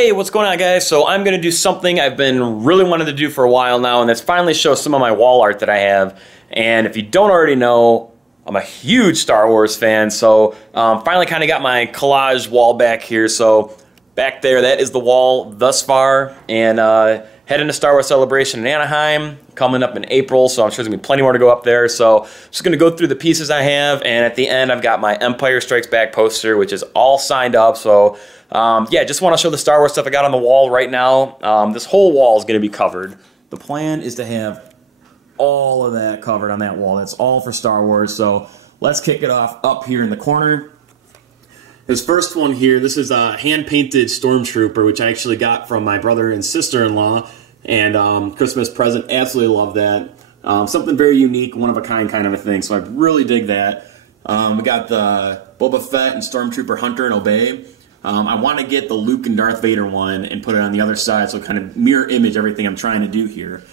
Hey, what's going on, guys? So I'm going to do something I've been really wanting to do for a while now, and that's finally show some of my wall art that I have. And if you don't already know, I'm a huge Star Wars fan, so finally kind of got my collage wall back here. So back there, that is the wall thus far, and heading to Star Wars Celebration in Anaheim, coming up in April, so I'm sure there's going to be plenty more to go up there. So just going to go through the pieces I have, and at the end I've got my Empire Strikes Back poster, which is all signed up. So yeah, just want to show the Star Wars stuff I got on the wall right now. This whole wall is going to be covered. The plan is to have all of that covered on that wall. That's all for Star Wars. So let's kick it off up here in the corner. This first one here, this is a hand-painted Stormtrooper, which I actually got from my brother and sister-in-law, and Christmas present. Absolutely love that. Something very unique, one-of-a-kind kind of a thing, so I really dig that. We got the Boba Fett and Stormtrooper Hunter and Obey. I want to get the Luke and Darth Vader one and put it on the other side, so kind of mirror image everything I'm trying to do here.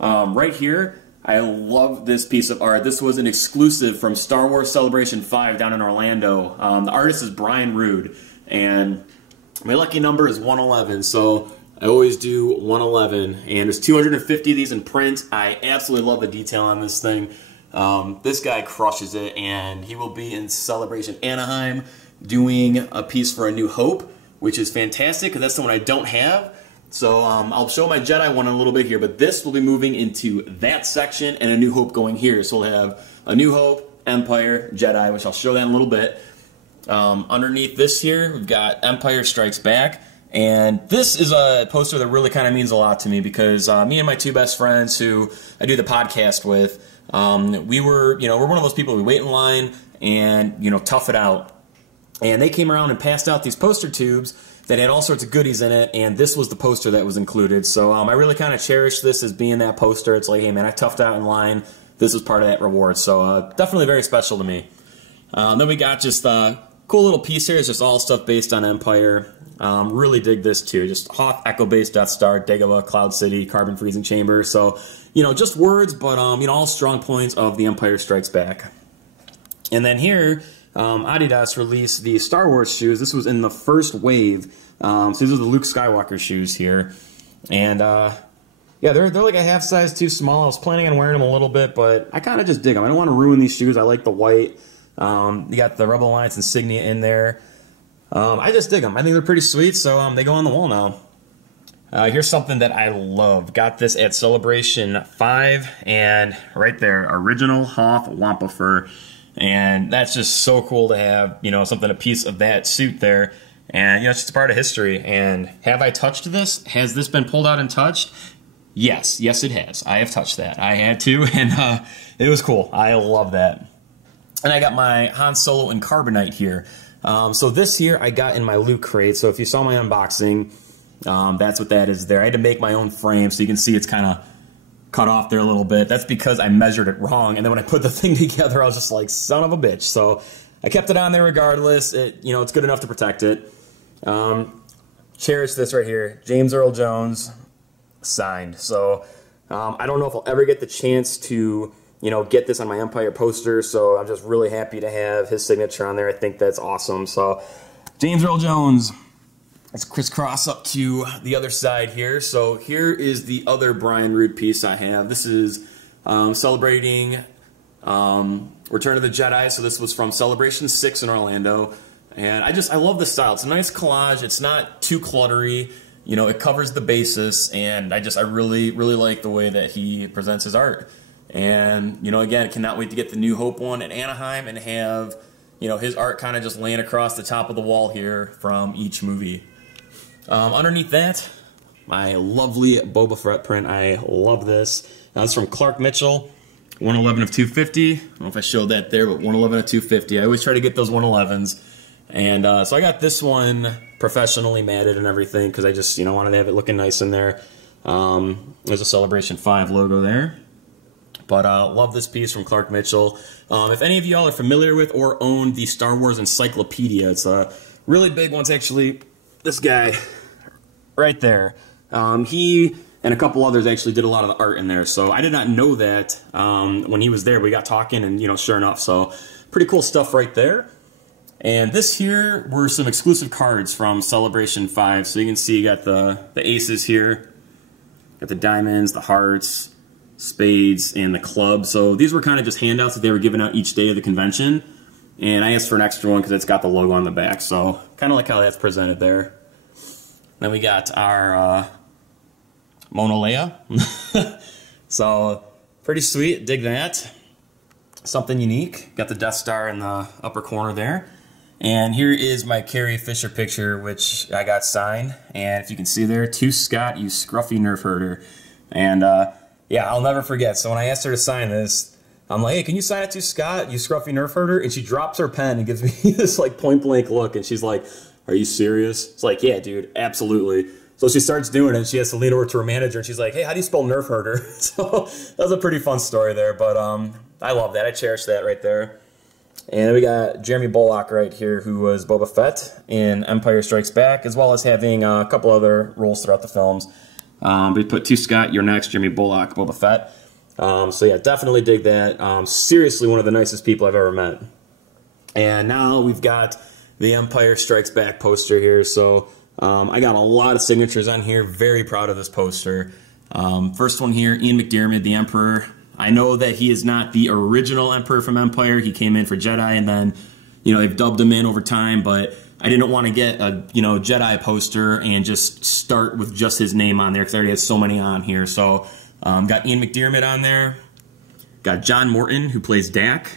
Right here, I love this piece of art. This was an exclusive from Star Wars Celebration 5 down in Orlando. The artist is Brian Rude, and my lucky number is 111, so I always do 111, and there's 250 of these in print. I absolutely love the detail on this thing. This guy crushes it, and he will be in Celebration Anaheim doing a piece for A New Hope, which is fantastic, because that's the one I don't have. So I'll show my Jedi one in a little bit here, but this will be moving into that section and A New Hope going here. So we'll have A New Hope, Empire, Jedi, which I'll show that in a little bit. Underneath this here, we've got Empire Strikes Back. And this is a poster that really kind of means a lot to me because me and my two best friends who I do the podcast with, we're one of those people who wait in line and, tough it out. And they came around and passed out these poster tubes that had all sorts of goodies in it, and this was the poster that was included. So I really kind of cherish this as being that poster. It's like, hey man, I toughed out in line. This was part of that reward. So definitely very special to me. Then we got just a cool little piece here. It's just all stuff based on Empire. Really dig this too. Just Hoth, Echo Base, Death Star, Dagobah, Cloud City, Carbon Freezing Chamber. So, just words, but all strong points of The Empire Strikes Back. And then here, Adidas released the Star Wars shoes. This was in the first wave. So these are the Luke Skywalker shoes here. And yeah, they're like a half size too small. I was planning on wearing them a little bit, but I kind of just dig them. I don't want to ruin these shoes. I like the white. You got the Rebel Alliance insignia in there. I just dig them. I think they're pretty sweet, so they go on the wall now. Here's something that I love. Got this at Celebration 5, and right there, original Hoth Wampa fur. And that's just so cool to have, a piece of that suit there. And, it's just a part of history. And have I touched this? Has this been pulled out and touched? Yes. Yes, it has. I have touched that. I had to, and it was cool. I love that. And I got my Han Solo and Carbonite here. So this here I got in my Luke crate. So if you saw my unboxing, that's what that is there. I had to make my own frame, so you can see it's kind of cut off there a little bit. That's because I measured it wrong, and then when I put the thing together, I was just like, son of a bitch. So I kept it on there regardless. It's good enough to protect it. Cherish this right here, James Earl Jones, signed. So I don't know if I'll ever get the chance to get this on my Empire poster, so I'm just really happy to have his signature on there. I think that's awesome. So James Earl Jones. Let's crisscross up to the other side here. So here is the other Brian Rude piece I have. This is celebrating Return of the Jedi. So this was from Celebration 6 in Orlando. And I love the style. It's a nice collage. It's not too cluttery. It covers the basis. And I really, really like the way that he presents his art. And, again, cannot wait to get the New Hope one at Anaheim and have, his art kind of just laying across the top of the wall here from each movie. Underneath that, my lovely Boba Fett print. I love this. This is from Clark Mitchell, 111 of 250. I don't know if I showed that there, but 111 of 250. I always try to get those 111s. And so I got this one professionally matted and everything because I just wanted to have it looking nice in there. There's a Celebration 5 logo there. But love this piece from Clark Mitchell. If any of y'all are familiar with or own the Star Wars Encyclopedia, it's a really big one. It's actually this guy right there. He and a couple others actually did a lot of the art in there, so I did not know that when he was there. We got talking, and sure enough, so pretty cool stuff right there. And this here were some exclusive cards from Celebration 5. So you can see you got the aces here, got the diamonds, the hearts, spades, and the club. So these were kind of just handouts that they were giving out each day of the convention. And I asked for an extra one because it's got the logo on the back. So kind of like how that's presented there. Then we got our Mona Leia. So pretty sweet, dig that. Something unique. Got the Death Star in the upper corner there. And here is my Carrie Fisher picture, which I got signed. And if you can see there, to Scott, you scruffy nerf herder. And yeah, I'll never forget. So when I asked her to sign this, I'm like, hey, can you sign it to Scott, you scruffy nerf herder? And she drops her pen and gives me this like point blank look. And she's like, are you serious? It's like, yeah, dude, absolutely. So she starts doing it, and she has to lean over to her manager, and she's like, hey, how do you spell nerf herder? So that was a pretty fun story there. But I love that. I cherish that right there. And then we got Jeremy Bullock right here, who was Boba Fett in Empire Strikes Back, as well as having a couple other roles throughout the films. We put to Scott, you're next, Jeremy Bullock, Boba Fett. So yeah, definitely dig that. Seriously, one of the nicest people I've ever met. And now we've got the Empire Strikes Back poster here. So I got a lot of signatures on here. Very proud of this poster. First one here, Ian McDiarmid, the Emperor. I know that he is not the original Emperor from Empire. He came in for Jedi, and then, you know, they've dubbed him in over time, but I didn't want to get a, you know, Jedi poster and just start with just his name on there because I already had so many on here. So, got Ian McDiarmid on there. Got John Morton, who plays Dak.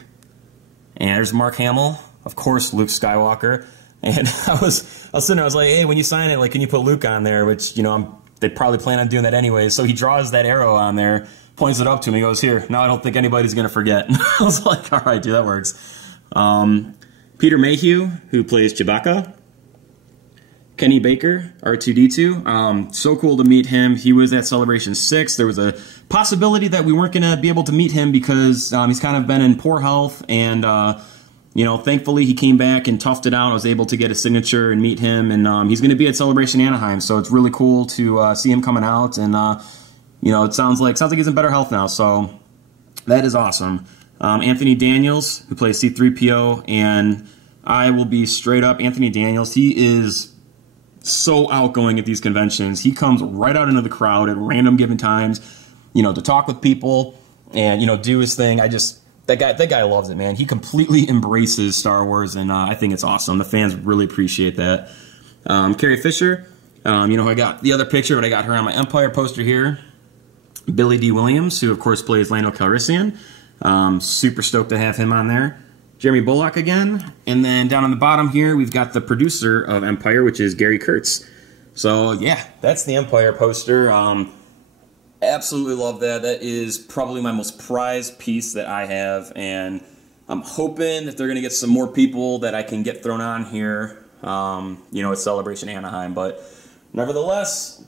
And there's Mark Hamill. Of course, Luke Skywalker. And I was sitting there, I was like, hey, when you sign it, like, can you put Luke on there? Which, you know, they probably plan on doing that anyway. So he draws that arrow on there, points it up to me, goes, here, now I don't think anybody's going to forget. I was like, all right, dude, that works. Peter Mayhew, who plays Chewbacca. Kenny Baker, R2-D2. So cool to meet him. He was at Celebration 6. There was a possibility that we weren't going to be able to meet him because he's kind of been in poor health. And, you know, thankfully he came back and toughed it out. I was able to get a signature and meet him. And he's going to be at Celebration Anaheim. So it's really cool to see him coming out. And, you know, it sounds like he's in better health now. So that is awesome. Anthony Daniels, who plays C-3PO. And I will be straight up, Anthony Daniels, he is so outgoing at these conventions. He comes right out into the crowd at random given times, you know, to talk with people and, you know, do his thing. That guy loves it, man. He completely embraces Star Wars, and I think it's awesome. The fans really appreciate that. Carrie Fisher, you know, I got the other picture, but I got her on my Empire poster here. Billy D. Williams, who of course plays Lando Calrissian. Super stoked to have him on there. Jeremy Bullock again. And then down on the bottom here, we've got the producer of Empire, which is Gary Kurtz. So yeah, that's the Empire poster. Absolutely love that. That is probably my most prized piece that I have. And I'm hoping that they're going to get some more people that I can get thrown on here, you know, at Celebration Anaheim. But nevertheless,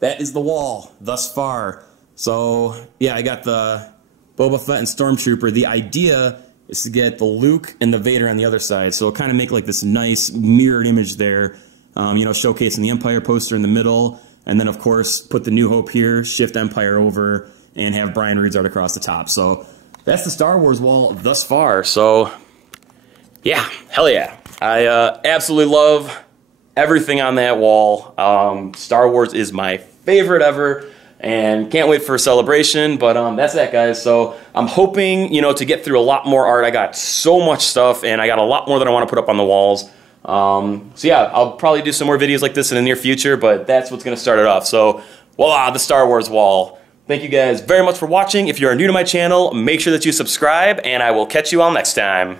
that is the wall thus far. So yeah, I got the Boba Fett and Stormtrooper. The idea is to get the Luke and the Vader on the other side. So it'll kind of make like this nice mirrored image there, you know, showcasing the Empire poster in the middle. And then, of course, put the New Hope here, shift Empire over, and have Brian Reed's art across the top. So that's the Star Wars wall thus far. So, yeah, hell yeah. I absolutely love everything on that wall. Star Wars is my favorite ever. And can't wait for a celebration, but that's that, guys. So I'm hoping, you know, to get through a lot more art. I got so much stuff, and I got a lot more that I want to put up on the walls. So yeah, I'll probably do some more videos like this in the near future, but that's what's going to start it off. So voila, the Star Wars wall. Thank you guys very much for watching. If you are new to my channel, make sure that you subscribe, and I will catch you all next time.